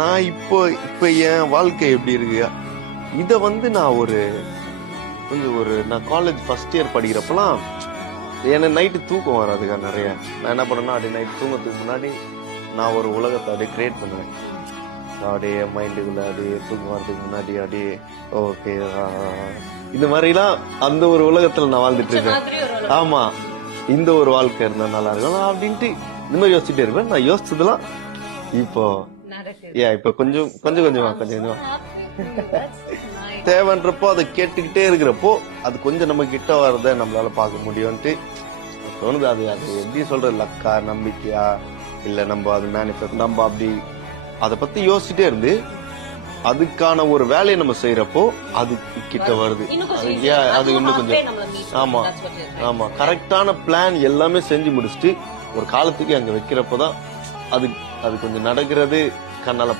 நான் இப்போ இப்ப என் வாழ்க்கை எப்படி இருக்கு, இத நான் நான் காலேஜ் ஃபர்ஸ்ட் இயர் படிக்கிறப்பலாம் எனக்கு நைட்டு தூக்கம் வராதுக்கா நிறைய. நான் என்ன பண்ணேன்னா அப்படியே நைட் தூங்கத்துக்கு முன்னாடி நான் ஒரு உலகத்தை அப்படியே கிரியேட் பண்ணுவேன். அப்படியே மைண்டுக்குள்ள அப்படியே தூக்கம் வர்றதுக்கு முன்னாடி அப்படியே ஓகே இந்த மாதிரிலாம் அந்த ஒரு உலகத்துல நான் வாழ்ந்துட்டு இருக்கேன். ஆமா, இந்த ஒரு வாழ்க்கை இருந்தா நல்லா இருக்கும் அப்படின்ட்டு இந்த மாதிரி யோசிச்சுட்டே இருப்பேன். நான் யோசிச்சதெல்லாம் இப்போ இப்ப கொஞ்சம் கொஞ்சமா தேவைன்றப்போ அதை கேட்டுக்கிட்டே இருக்கிறப்போ அது கொஞ்சம் நம்ம கிட்ட வரத நம்மளால பார்க்க முடியும்ட்டு தோணுது. அது எப்படி சொல்றது, லக்கா, நம்பிக்கையா, இல்ல நம்ம அது மேனிஃபெஸ்ட் நம்ம அப்படி அதை பத்தி யோசிச்சுட்டே இருந்து அதுக்கான ஒரு வேலையை நம்ம செய்யறப்போ அது கிட்ட வருது. அது இன்னும் கொஞ்சம் ஆமா கரெக்டான பிளான் எல்லாமே செஞ்சு முடிச்சுட்டு ஒரு காலத்துக்கு அங்க வைக்கிறப்பதான் அது கொஞ்சம் நடக்கிறது கண்ணால